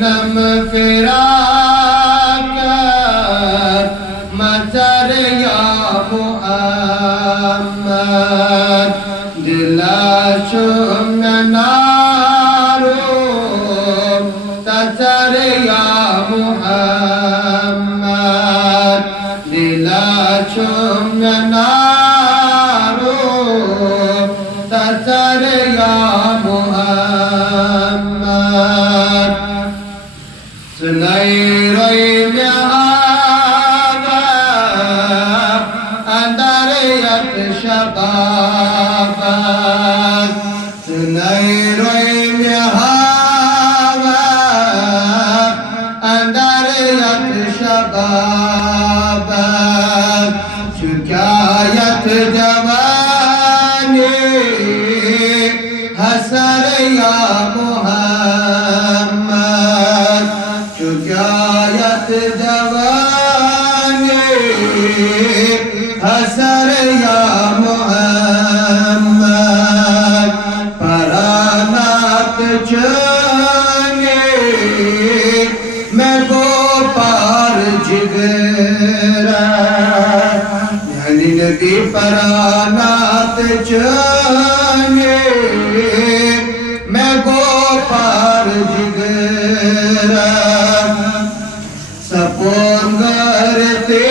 नम फिराकर मजर या मुहम्मद दिलाशो नारो तजर या मुहम्मद दिलाशो नारो तजर या मुहम्मद सुनाई रोई में आवा अंदर यत शबाबा सुनाई रोई में आवा अंदर यत शबाबा शुकायत जवानी हसर या मुहम्मद शुकायत जवानी हसर या मुहम्मद परानात जाने मैं वो पार जिगरा यानी नबी परानात जाने मैं वो पार जिगरा सपोन करते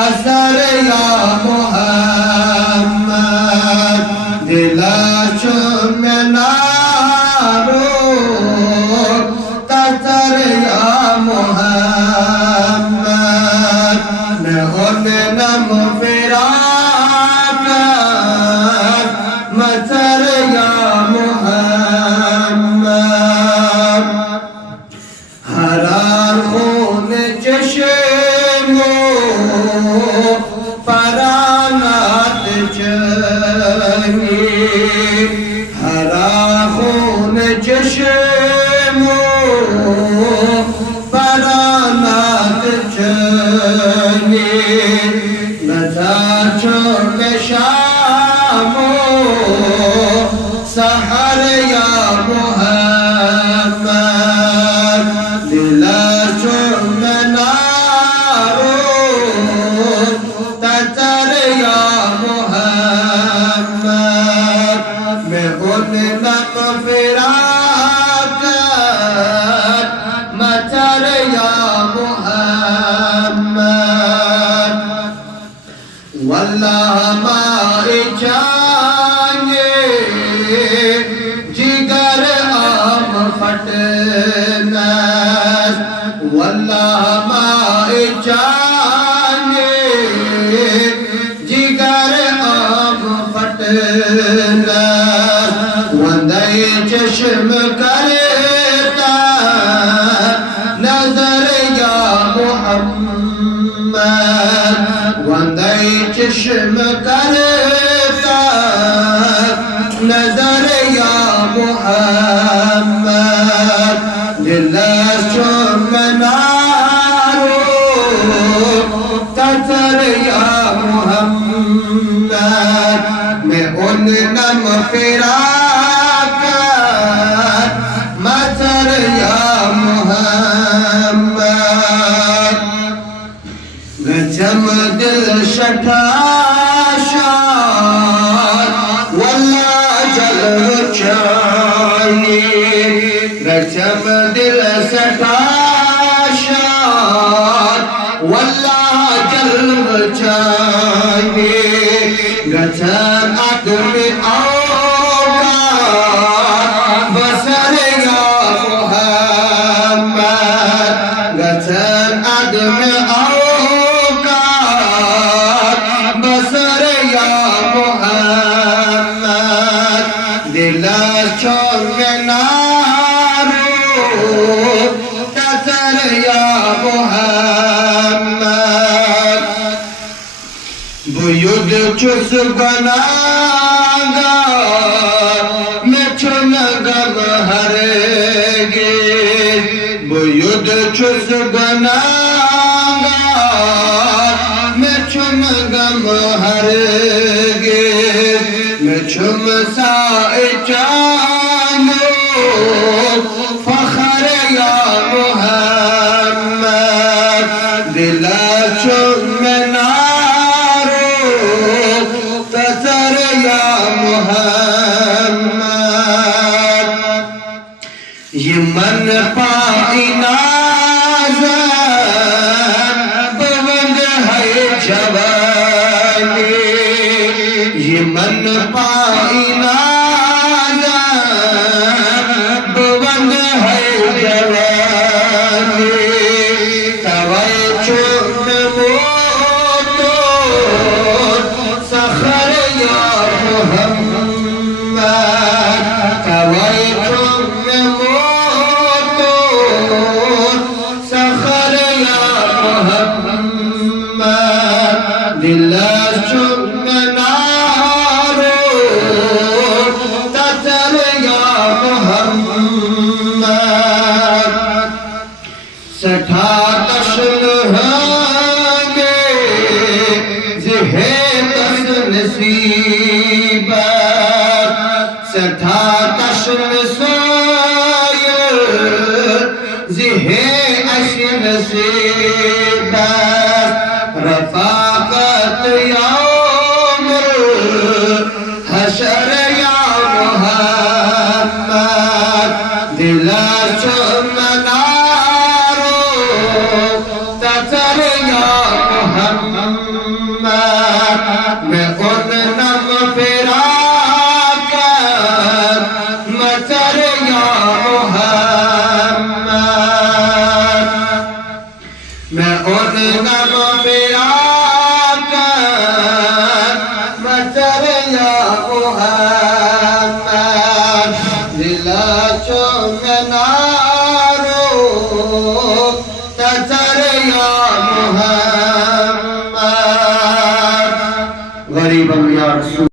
असर या मुहम्मद दिलाशो में नारो तजर या मुहम्मद मैं उन नम फिराकर मजर या मुहम्मद हरार खून चश्मो परानात जानी हरा खून चश्मो परानात जानी नजाचो में शामो सहर या मुहम्मद दिलाशो में नारो तजर या मुहम्मद मैं उन नम फिराकर मजर या मुहम्मद वल्लाह मारे जाने जिगर आम फटना वल्लाह मारे जाने जिगर आम फटना वंदे चश्म करता नजर या मुहम्मद वंदे चश्म करता नजर या मुहम्मद दिलाशो में नारो तजर या मुहम्मद मैं उन नम फिराकर मजर या मुहम्मद गजम दिल शठाशात वल्ला जल चानी गजम दिल शठाशात वल्ला जल चानी गजम आदमी आओगा बसर या मुहम्मद गजम आदमी आओगा बसर या मुहम्मद दिलाशो में नारो तजर या मुहम्मद बुयुद चुस बनागार मैं चुन गम हरगे बुयुद चुस बनागार मैं चुन गम हरगे मैं चुम साए जानो मन पाई नाज़न बुलंद है जवानी ये मन पाई नाज़न बुलंद है जवानी तवज्जो नमो तो सखर या मोहम्मद तवज्जो नमो तो सखर या मोहम्मद दिला चुननारो ततर या मोहम्मद सठा कशल होंगे जिहे तस नसीबत सठा कशल सोय जिहे अश नसीबत रफाकत यौम हशर या मोहम्मद दिला चुमनारो ततर या मोहम्मद मैं उन नम फिरा कर मतर या मोहम्मद मैं उन नम फिरा कर मतर या मोहम्मद दिला चुमनारो ततर या मोहम्मद गरीब या रसूल